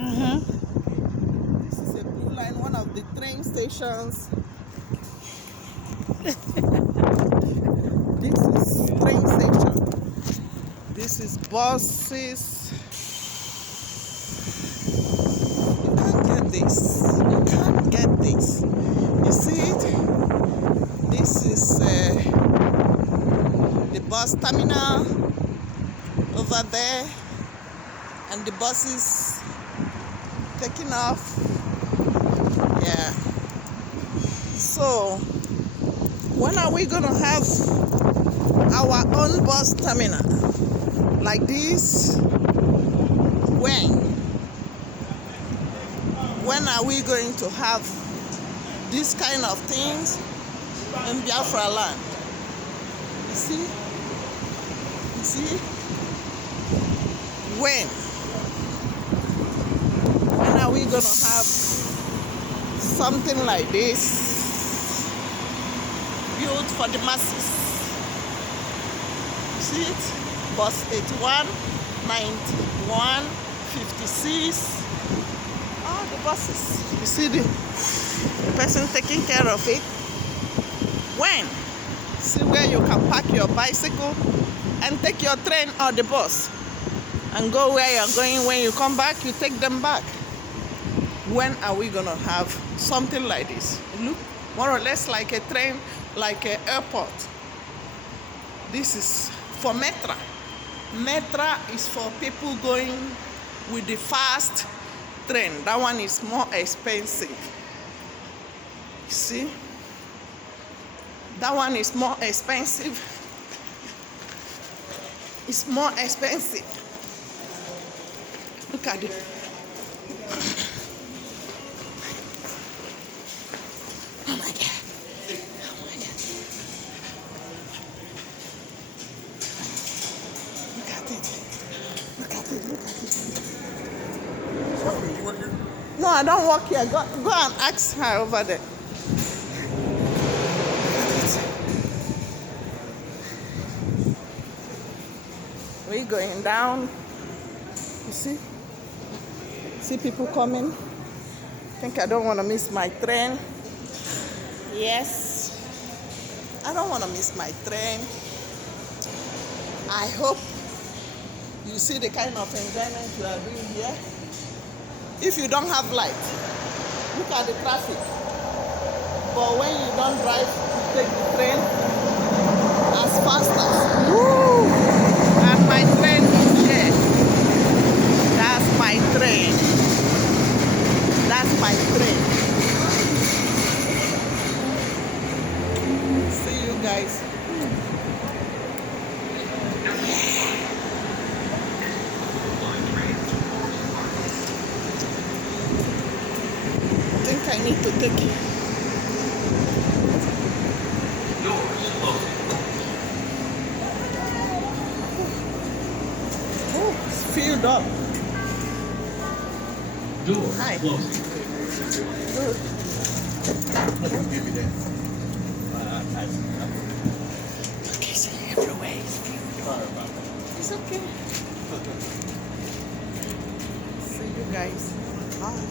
This is a Blue Line, one of the train stations. This is train station. This is buses. You can't get this. You can't get this. You see it? This is the bus terminal over there, and the buses taking off. Yeah. So when are we gonna have our own bus terminal like this? When are we going to have these kind of things in Biafra land? You see? You see? When are we gonna have something like this built for the masses? You see it? Bus 81, 91, 56. All the buses. You see the person taking care of it? When? See where you can park your bicycle and take your train or the bus and go where you're going. When you come back, you take them back. When are we gonna have something like this? Look, more or less like a train, like an airport. This is for Metra. Metra is for people going with the fast train. That one is more expensive. You see? That one is more expensive. It's more expensive. Look at it. Oh my God. Oh my God. Look at it. Look at it. Look at it. You work here? No, I don't work here. Go and ask her over there. We're going down. You see? See people coming. I think I don't want to miss my train. Yes. I don't want to miss my train. I hope you see the kind of enjoyment we are doing here. If you don't have light, look at the traffic. But when you don't drive, you take the train as fast as. Woo! And my train is here. That's my train. That's my train. See you guys. I think I need to take it. Oh, it's filled up. Doors Hi. closing. Good. Give me that. Okay, see everywhere is filled up. Sorry about that. It's okay. See you guys. Bye.